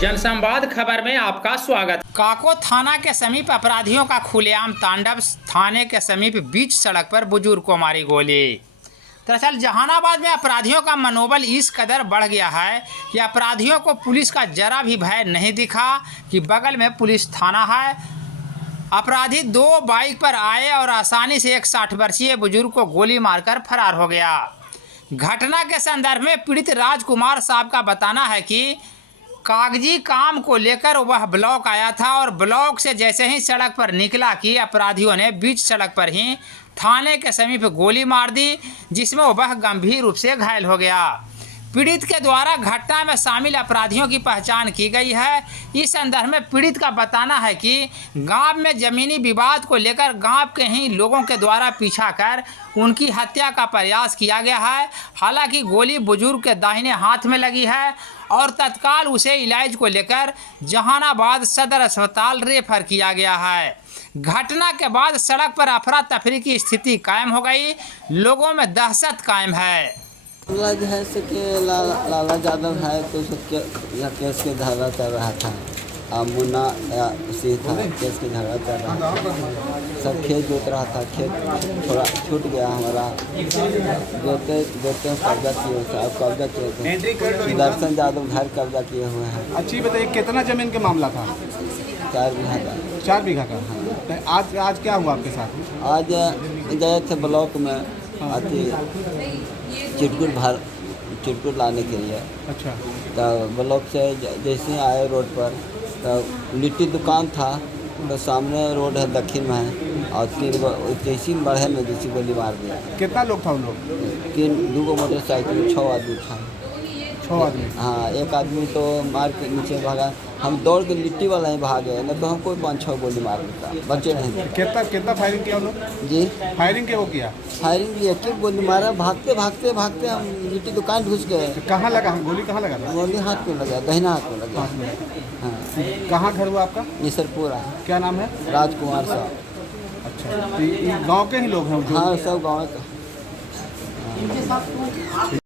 जनसंवाद खबर में आपका स्वागत। काको थाना के समीप अपराधियों का खुलेआम तांडव। थाने के समीप बीच सड़क पर बुजुर्ग को मारी गोली। दरअसल जहानाबाद में अपराधियों का मनोबल इस कदर बढ़ गया है कि अपराधियों को पुलिस का जरा भी भय नहीं दिखा कि बगल में पुलिस थाना है। अपराधी दो बाइक पर आए और आसानी से एक 60 वर्षीय बुजुर्ग को गोली मारकर फरार हो गया। घटना के संदर्भ में पीड़ित राजकुमार साहब का बताना है कि कागजी काम को लेकर वह ब्लॉक आया था और ब्लॉक से जैसे ही सड़क पर निकला कि अपराधियों ने बीच सड़क पर ही थाने के समीप गोली मार दी, जिसमें वह गंभीर रूप से घायल हो गया। पीड़ित के द्वारा घटना में शामिल अपराधियों की पहचान की गई है। इस संदर्भ में पीड़ित का बताना है कि गांव में जमीनी विवाद को लेकर गांव के ही लोगों के द्वारा पीछा कर उनकी हत्या का प्रयास किया गया है। हालांकि गोली बुजुर्ग के दाहिने हाथ में लगी है और तत्काल उसे इलाज को लेकर जहानाबाद सदर अस्पताल रेफर किया गया है। घटना के बाद सड़क पर अफरा तफरी की स्थिति कायम हो गई। लोगों में दहशत कायम है। मामला है से कि लाला यादव है तो यहाँ केस के झगड़ा चल रहा था। मुन्ना उसी था, केस के झगड़ा चल रहा था। सब खेत जोत रहा था, खेत थोड़ा छूट गया हमारा। जोते कब्जा किए साहब, कब्जा किए थे। दर्शन यादव घर कब्जा किए हुए हैं। अच्छी बताइए, कितना जमीन का मामला था? 4 बीघा का। 4 बीघा का। तो आज क्या हुआ आपके साथ? आज गए थे ब्लॉक में आती चिटकुट लाने के लिए। अच्छा। तो ब्लॉक से जैसे आए रोड पर तो लिट्टी दुकान था, तो सामने रोड है दक्षिण में है और 3 जैसी बढ़े में जैसी गोली मार दिया। कितना लोग था उन लोग? 2 मोटरसाइकिल 6 आदमी था। 6 आदमी? हाँ, एक आदमी तो मार के नीचे भागा। हम दौड़ के लिट्टी वाला ही भागे, न तो हमको 5-6 गोली मार देता, बचे नहीं। कितना फायरिंग किया उन लोग? जी, फायरिंग क्या वो किया? फायरिंग भी एक गोली मारा। भागते हम लिट्टी दुकान घुस गए। तो कहाँ लगा? गोली कहाँ लगा था? गोली हाथ में लगा, दाहिना हाथ में लगा। हाँ। कहाँ घर हुआ आपका? निसरपुरा। क्या नाम है? राजकुमार साहब। अच्छा, तो ये गाँव के ही लोग हैं? हाँ, सब गाँव का।